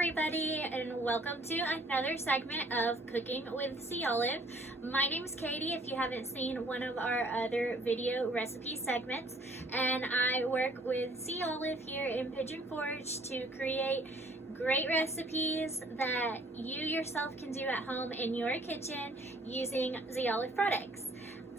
everybody, and welcome to another segment of Cooking with Sea Olive. My name is Katie, if you haven't seen one of our other video recipe segments, and I work with Sea Olive here in Pigeon Forge to create great recipes that you yourself can do at home in your kitchen using Sea Olive products.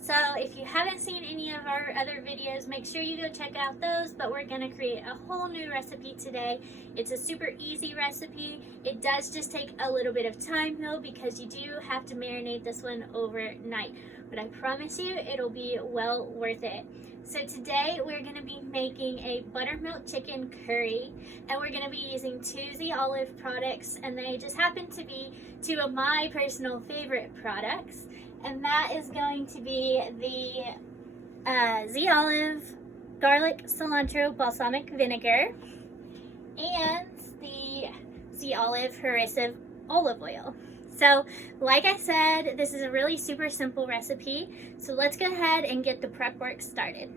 So if you haven't seen any of our other videos, make sure you go check out those, but we're going to create a whole new recipe today. It's a super easy recipe. It does just take a little bit of time though, because you do have to marinate this one overnight, but I promise you it'll be well worth it. So today we're going to be making a buttermilk chicken curry, and we're going to be using two Sea Olive products, and they just happen to be two of my personal favorite products. And that is going to be the Sea Olive garlic cilantro balsamic vinegar and the Sea Olive harissa olive oil. So like I said, this is a really super simple recipe. So let's go ahead and get the prep work started.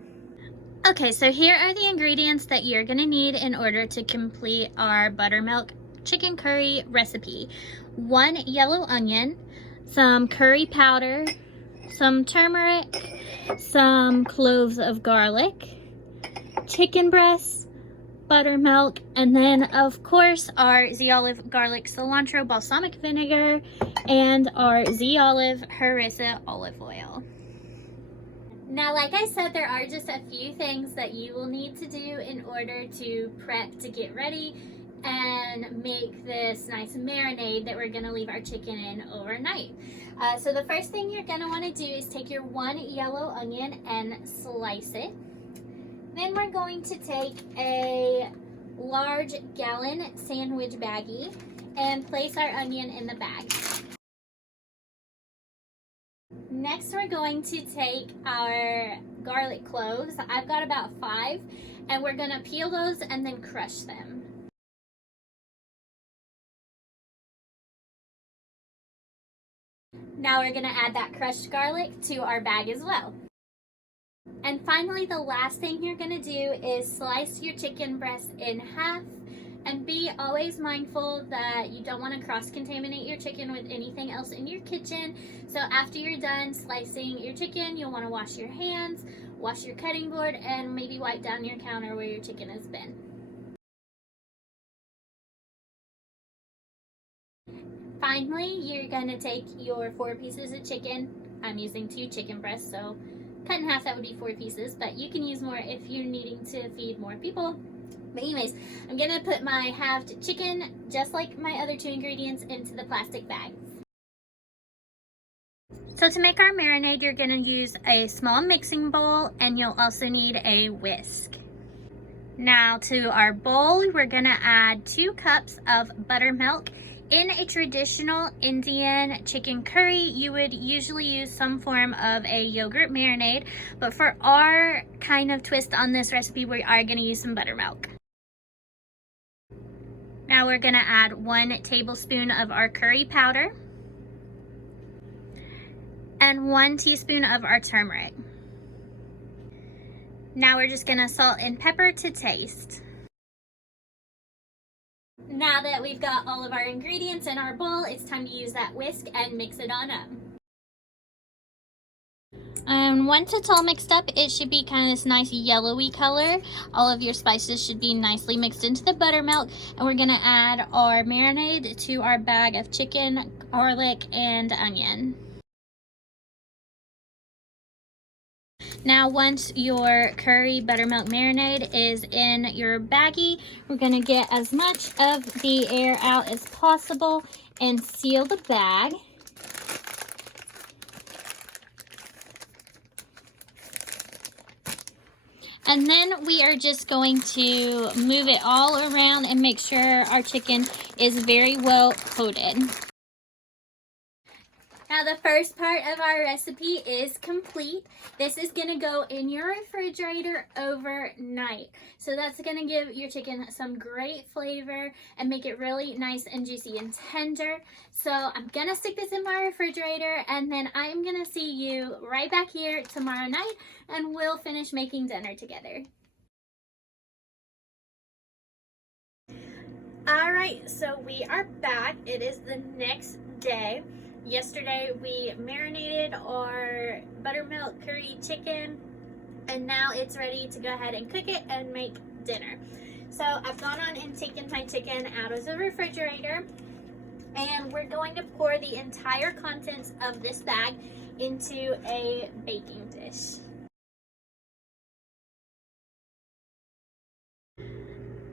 Okay, so here are the ingredients that you're gonna need in order to complete our buttermilk chicken curry recipe. 1 yellow onion, some curry powder, some turmeric, some cloves of garlic, chicken breasts, buttermilk, and then of course our Sea Olive garlic cilantro balsamic vinegar and our Sea Olive harissa olive oil. Now, like I said, there are just a few things that you will need to do in order to prep to get ready and make this nice marinade that we're gonna leave our chicken in overnight. So the first thing you're gonna wanna do is take your 1 yellow onion and slice it. Then we're going to take a large gallon sandwich baggie and place our onion in the bag. Next, we're going to take our garlic cloves. I've got about 5, and we're gonna peel those and then crush them. Now we're gonna add that crushed garlic to our bag as well. And finally, the last thing you're gonna do is slice your chicken breast in half, and be always mindful that you don't wanna cross-contaminate your chicken with anything else in your kitchen. So after you're done slicing your chicken, you'll wanna wash your hands, wash your cutting board, and maybe wipe down your counter where your chicken has been. Finally, you're gonna take your 4 pieces of chicken. I'm using 2 chicken breasts, so cut in half, that would be 4 pieces, but you can use more if you're needing to feed more people. But anyways, I'm gonna put my halved chicken, just like my other 2 ingredients, into the plastic bag. So to make our marinade, you're gonna use a small mixing bowl, and you'll also need a whisk. Now to our bowl, we're gonna add 2 cups of buttermilk. In a traditional Indian chicken curry, you would usually use some form of a yogurt marinade, but for our kind of twist on this recipe, we are gonna use some buttermilk. Now we're gonna add 1 tablespoon of our curry powder and 1 teaspoon of our turmeric. Now we're just gonna salt and pepper to taste. Now that we've got all of our ingredients in our bowl, it's time to use that whisk and mix it on up. Once it's all mixed up, it should be kind of this nice yellowy color. All of your spices should be nicely mixed into the buttermilk, and we're gonna add our marinade to our bag of chicken, garlic, and onion. Now once your curry buttermilk marinade is in your baggie, we're gonna get as much of the air out as possible and seal the bag. And then we are just going to move it all around and make sure our chicken is very well coated. Now the first part of our recipe is complete. This is gonna go in your refrigerator overnight. So that's gonna give your chicken some great flavor and make it really nice and juicy and tender. So I'm gonna stick this in my refrigerator, and then I'm gonna see you right back here tomorrow night, and we'll finish making dinner together. Alright, so we are back. It is the next day. Yesterday we marinated our buttermilk curry chicken, and now it's ready to go ahead and cook it and make dinner. So I've gone on and taken my chicken out of the refrigerator, and we're going to pour the entire contents of this bag into a baking dish.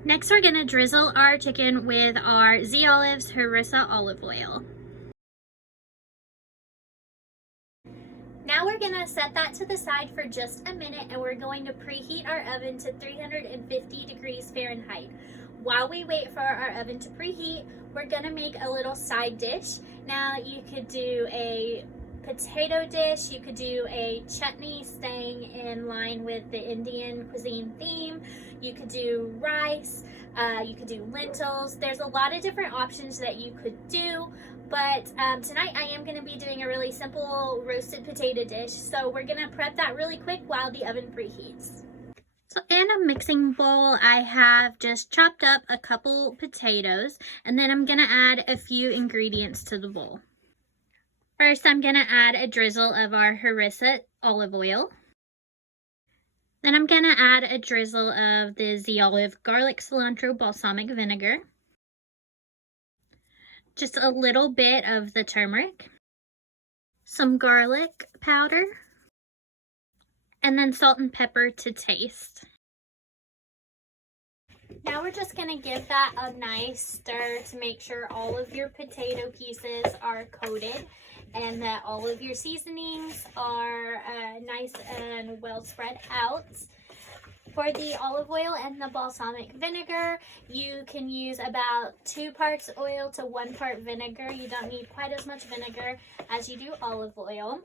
Next, we're going to drizzle our chicken with our Z Olives harissa olive oil. Now we're going to set that to the side for just a minute, and we're going to preheat our oven to 350 degrees Fahrenheit. While we wait for our oven to preheat, we're going to make a little side dish. Now you could do a potato dish, you could do a chutney staying in line with the Indian cuisine theme, you could do rice, you could do lentils. There's a lot of different options that you could do, but tonight I am going to be doing a really simple roasted potato dish, so we're going to prep that really quick while the oven preheats. So in a mixing bowl, I have just chopped up a couple potatoes, and then I'm going to add a few ingredients to the bowl. First, I'm going to add a drizzle of our harissa olive oil. Then I'm going to add a drizzle of the Z Olive garlic cilantro balsamic vinegar. Just a little bit of the turmeric. Some garlic powder. And then salt and pepper to taste. Now we're just going to give that a nice stir to make sure all of your potato pieces are coated and that all of your seasonings are nice and well spread out. For the olive oil and the balsamic vinegar, you can use about 2 parts oil to 1 part vinegar. You don't need quite as much vinegar as you do olive oil.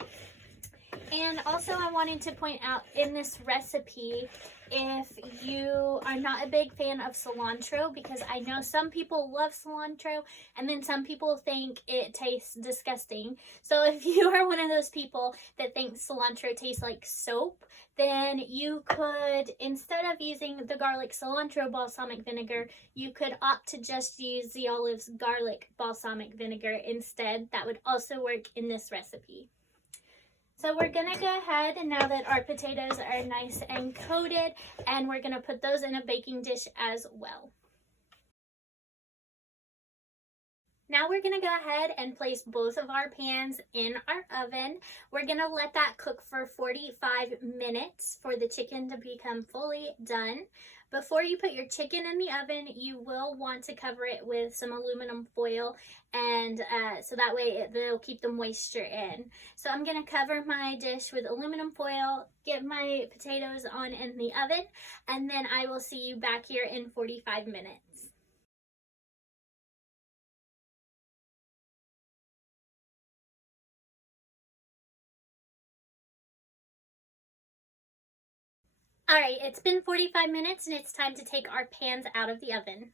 And also I wanted to point out in this recipe, if you are not a big fan of cilantro, because I know some people love cilantro and then some people think it tastes disgusting. So if you are one of those people that thinks cilantro tastes like soap, then you could, instead of using the garlic cilantro balsamic vinegar, you could opt to just use the Olive's garlic balsamic vinegar instead. That would also work in this recipe. So we're going to go ahead, and now that our potatoes are nice and coated, and we're going to put those in a baking dish as well. Now we're going to go ahead and place both of our pans in our oven. We're going to let that cook for 45 minutes for the chicken to become fully done. Before you put your chicken in the oven, you will want to cover it with some aluminum foil, and so that way they'll keep the moisture in. So I'm going to cover my dish with aluminum foil, get my potatoes on in the oven, and then I will see you back here in 45 minutes. Alright, it's been 45 minutes and it's time to take our pans out of the oven.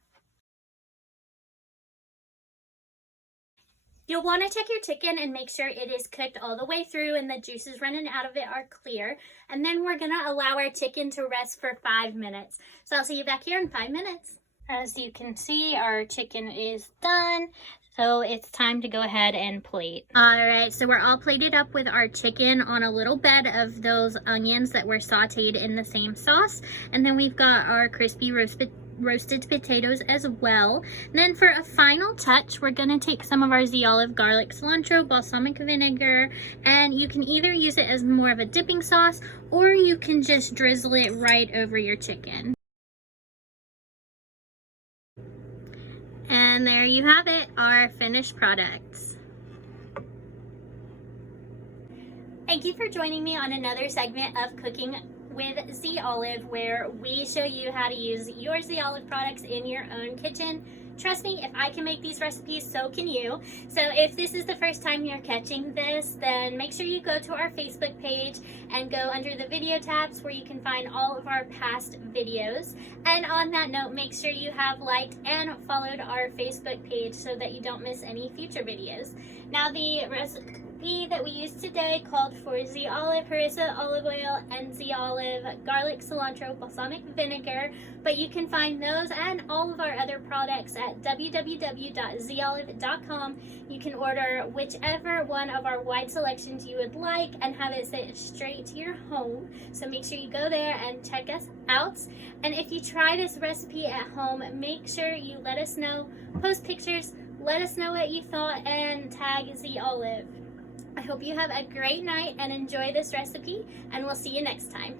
You'll want to check your chicken and make sure it is cooked all the way through and the juices running out of it are clear. And then we're going to allow our chicken to rest for 5 minutes. So I'll see you back here in 5 minutes. As you can see, our chicken is done. So it's time to go ahead and plate. Alright, so we're all plated up with our chicken on a little bed of those onions that were sauteed in the same sauce. And then we've got our crispy roasted potatoes as well. And then for a final touch, we're going to take some of our Z Olive garlic cilantro balsamic vinegar, and you can either use it as more of a dipping sauce or you can just drizzle it right over your chicken. And there you have it, our finished products. Thank you for joining me on another segment of Cooking with Z Olive, where we show you how to use your Z Olive products in your own kitchen. Trust me, if I can make these recipes, so can you. So if this is the first time you're catching this, then make sure you go to our Facebook page and go under the video tabs where you can find all of our past videos. And on that note, make sure you have liked and followed our Facebook page so that you don't miss any future videos. Now the recipe that we used today called for Z olive, harissa olive oil, and Z olive garlic, cilantro, balsamic vinegar. But you can find those and all of our other products at www.zolive.com. You can order whichever one of our wide selections you would like and have it sent straight to your home. So make sure you go there and check us out. And if you try this recipe at home, make sure you let us know, post pictures, let us know what you thought, and tag Z Olive. I hope you have a great night and enjoy this recipe, and we'll see you next time.